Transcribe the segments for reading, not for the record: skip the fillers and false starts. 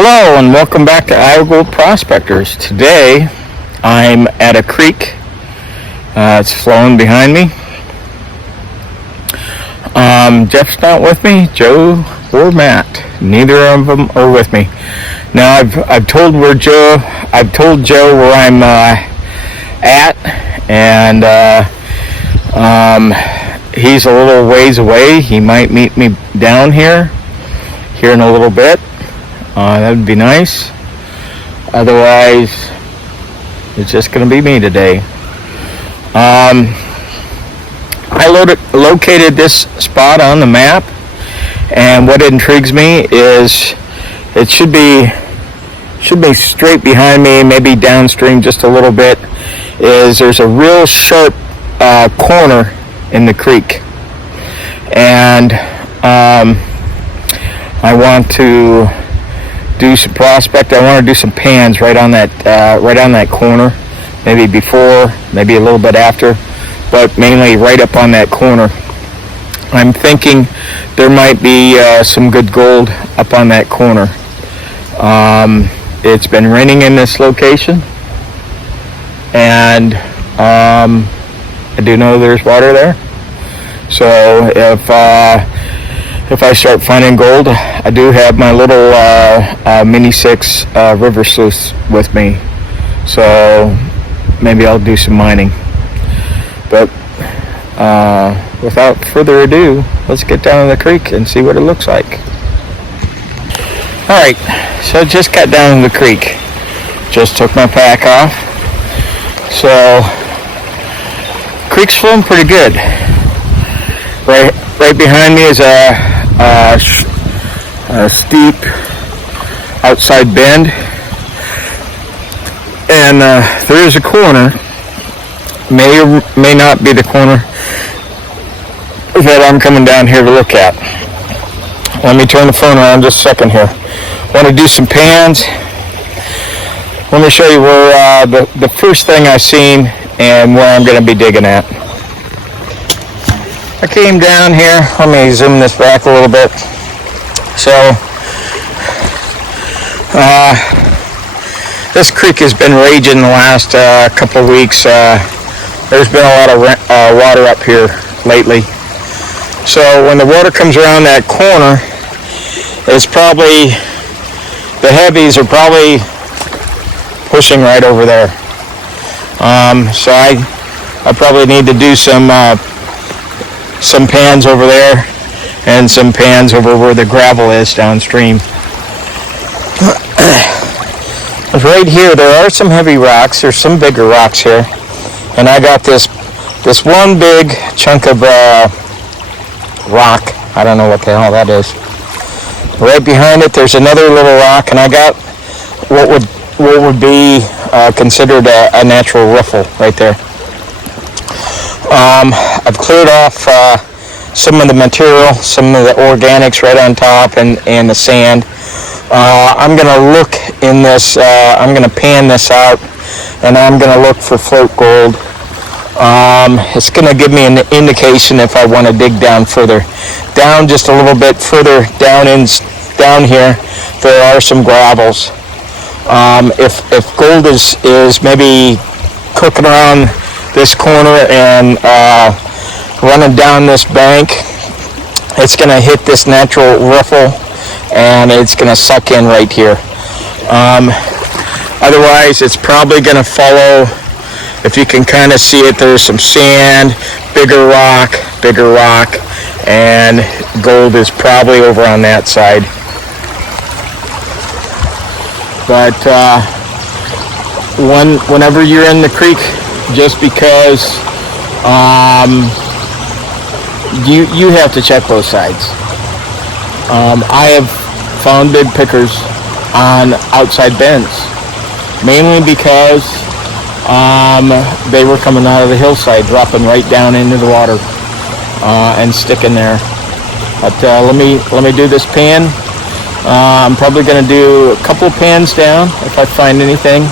Hello and welcome back to Iowa Gold Prospectors. Today I'm at a creek. It's flowing behind me. Jeff's not with me. Joe or Matt. Neither of them are with me. Now I've told Joe where I'm at, and he's a little ways away. He might meet me down here in a little bit. That would be nice. Otherwise, it's just going to be me today. I located this spot on the map, and what intrigues me is it should be straight behind me, maybe downstream just a little bit. There's a real sharp corner in the creek, and I want to do some prospect. I want to do some pans right on that corner. Maybe before, maybe a little bit after, but mainly right up on that corner. I'm thinking there might be some good gold up on that corner. It's been raining in this location, and I do know there's water there. So if I start finding gold, I do have my little Mini 6 river sleuth with me, so maybe I'll do some mining. But without further ado, let's get down to the creek and see what it looks like. Alright, so I just got down to the creek. Just took my pack off. So, creek's flowing pretty good. Right behind me is a steep outside bend, and there is a corner. May or may not be the corner that I'm coming down here to look at. Let me turn the phone around just a second here. Want to do some pans. Let me show you where the first thing I seen and where I'm going to be digging at. I came down here. Let me zoom this back a little bit. So, this creek has been raging the last couple of weeks. There's been a lot of water up here lately. So when the water comes around that corner, it's probably, the heavies are probably pushing right over there. So I probably need to do some pans over there and some pans over where the gravel is downstream. Right here, there are some heavy rocks. There's some bigger rocks here. And I got this one big chunk of rock. I don't know what the hell that is. Right behind it, there's another little rock, and I got what would be considered a natural riffle right there. I've cleared off some of the material, some of the organics right on top, and the sand. I'm going to look in this, I'm going to pan this out, and I'm going to look for float gold. It's going to give me an indication if I want to dig down further. Down just a little bit further down here, there are some gravels. If gold is maybe cooking around this corner and running down this bank, it's going to hit this natural riffle and it's going to suck in right here. Otherwise, it's probably going to follow. If you can kind of see it, there's some sand, bigger rock, and gold is probably over on that side. But whenever you're in the creek, just because you have to check both sides. I have found big pickers on outside bends, mainly because they were coming out of the hillside, dropping right down into the water and sticking there. But let me do this pan. I'm probably going to do a couple pans down if I find anything.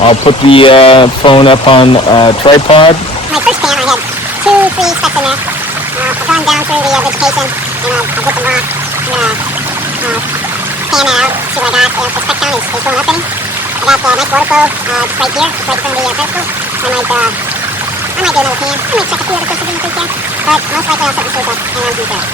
I'll put the phone up on a tripod. My first pan, I had 2 3 specs in there. I've gone down through the vegetation, and I've hit the rock. I'm going to pan that out. See what I got. The spec count is going up any. I got nice water flow just right here, just right in front of the pedestal. I might do another pan. I might check a few other fishes in the creek there, but most likely I'll set the soup up and run through there.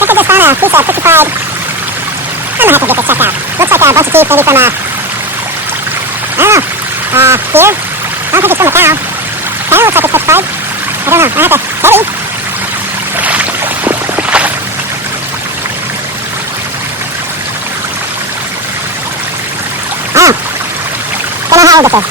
I think I just found a piece of petrified. I'm gonna have to get this checked out. Looks like a bunch of teeth, maybe from I don't know. Here? I don't think it's from a cow. Kinda looks like it's petrified. I don't know. I have to, maybe. I don't know. Don't know how old this is.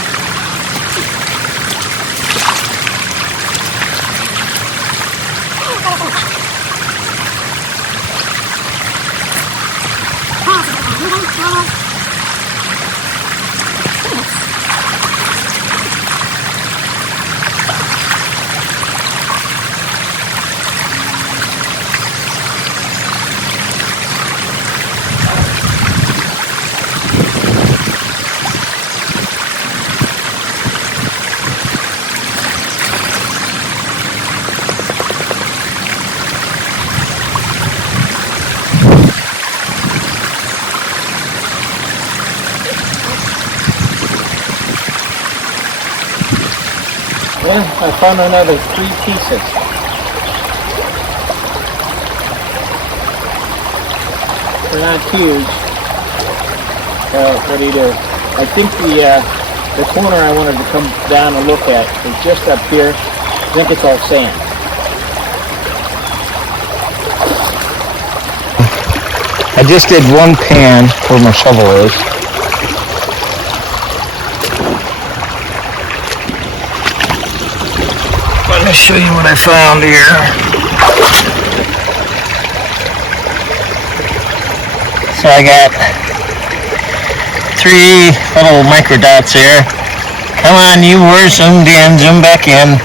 Well, I found another 3 pieces. They're not huge. What do you do? I think the corner I wanted to come down and look at is just up here. I think it's all sand. I just did one pan where my shovel is. Let me show you what I found here. So I got 3 little micro dots here. Come on, you were zoomed in, zoom back in.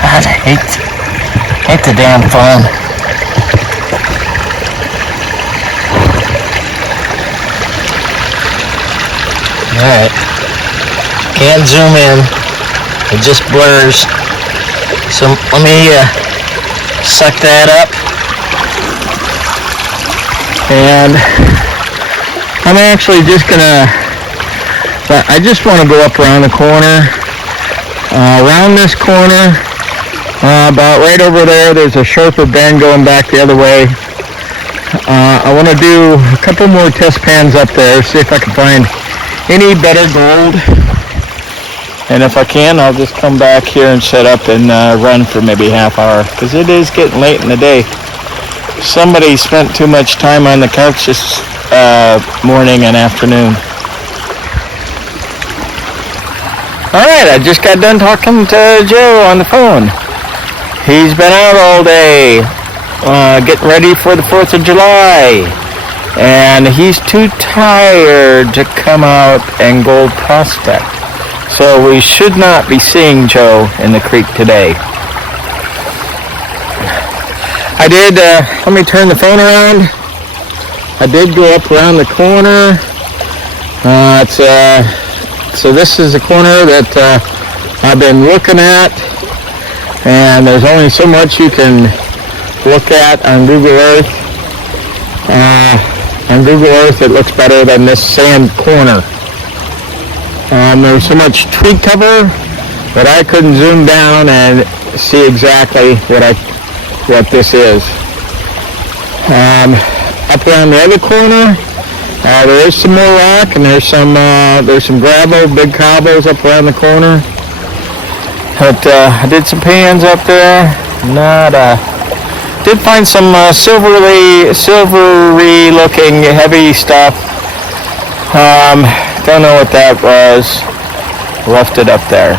God, I hate the damn phone. Alright. Can't zoom in. It just blurs. So let me suck that up. And I'm actually just gonna, I just want to go up around the corner. Around this corner, about right over there, there's a sharper bend going back the other way. I want to do a couple more test pans up there, see if I can find any better gold. And if I can, I'll just come back here and set up and run for maybe half hour, because it is getting late in the day. Somebody spent too much time on the couch this morning and afternoon. Alright, I just got done talking to Joe on the phone. He's been out all day getting ready for the 4th of July. And he's too tired to come out and gold prospect. So we should not be seeing Joe in the creek today. I did, let me turn the phone around. I did go up around the corner. So this is the corner that I've been looking at, and there's only so much you can look at on Google Earth. On Google Earth, it looks better than this sand corner. There's so much tree cover that I couldn't zoom down and see exactly what this is. Up around the other corner, there is some more rock, and there's some gravel, big cobbles up around the corner. But I did some pans up there. Did find some silvery looking heavy stuff. Don't know what that was. Left it up there.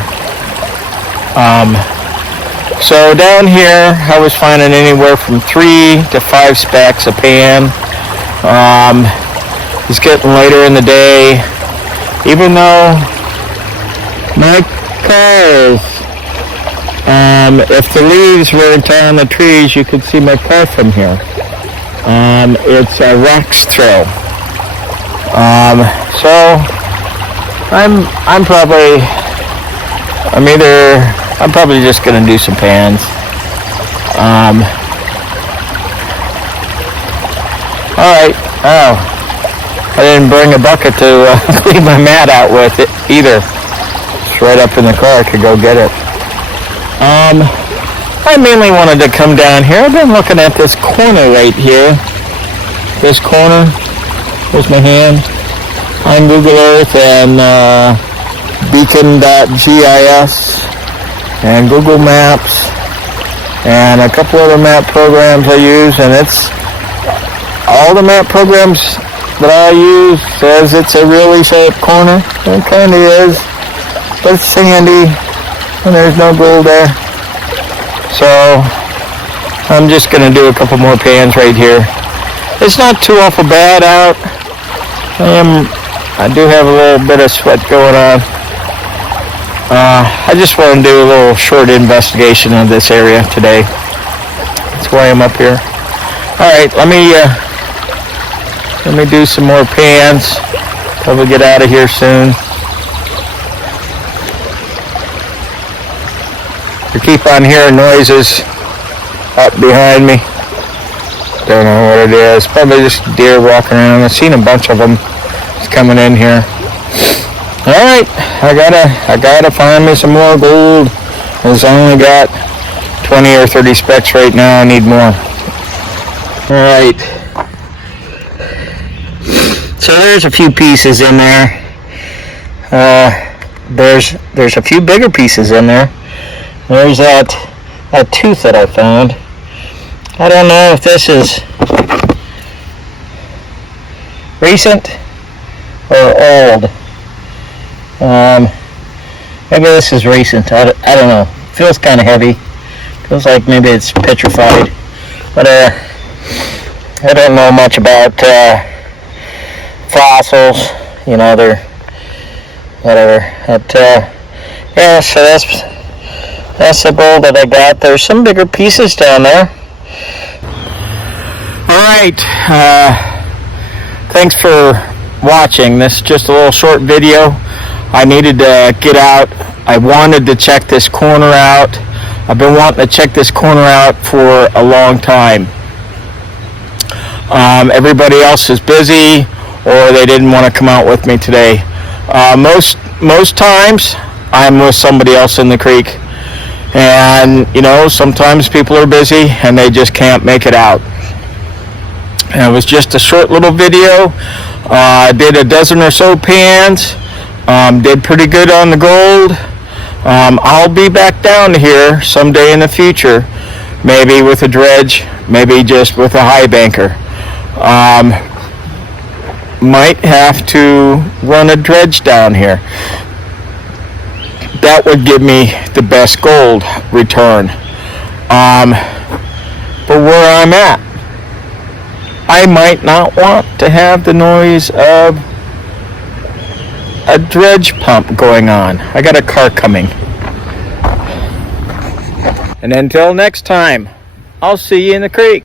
So down here, I was finding anywhere from 3 to 5 specks a pan. It's getting later in the day. Even though my cars, if the leaves weren't on the trees, you could see my car from here. It's a rocks trail. So I'm probably just gonna do some pans. Alright. Oh, I didn't bring a bucket to clean my mat out with it either. It's right up in the car. I could go get it. I mainly wanted to come down here. I've been looking at this corner right here. This corner. There's my hand. On Google Earth and beacon.gis and Google Maps and a couple other map programs I use, and it's all the map programs that I use says it's a really sharp corner. It kind of is, but it's sandy and there's no gold there. So I'm just gonna do a couple more pans right here. It's not too awful bad out. I do have a little bit of sweat going on. I just want to do a little short investigation of this area today. That's why I'm up here. Alright, let me do some more pans. Probably get out of here soon. You keep on hearing noises up behind me. Don't know what it is. Probably just deer walking around. I've seen a bunch of them coming in here. Alright, I gotta find me some more gold. I've only got 20 or 30 specks right now. I need more. Alright. So there's a few pieces in there. There's a few bigger pieces in there. There's that tooth that I found. I don't know if this is recent or old. Maybe this is recent. I don't know. Feels kind of heavy. Feels like maybe it's petrified. But I don't know much about fossils. You know, they're whatever. But yeah, so that's the gold that I got. There's some bigger pieces down there. Alright, thanks for watching. This is just a little short video. I needed to get out. I wanted to check this corner out. I've been wanting to check this corner out for a long time. Everybody else is busy, or they didn't want to come out with me today. Most times I'm with somebody else in the creek, and you know, sometimes people are busy and they just can't make it out. And it was just a short little video. I did a dozen or so pans. Did pretty good on the gold. I'll be back down here someday in the future, maybe with a dredge, maybe just with a high banker. Might have to run a dredge down here. That would give me the best gold return. But where I'm at, I might not want to have the noise of a dredge pump going on. I got a car coming. And until next time, I'll see you in the creek.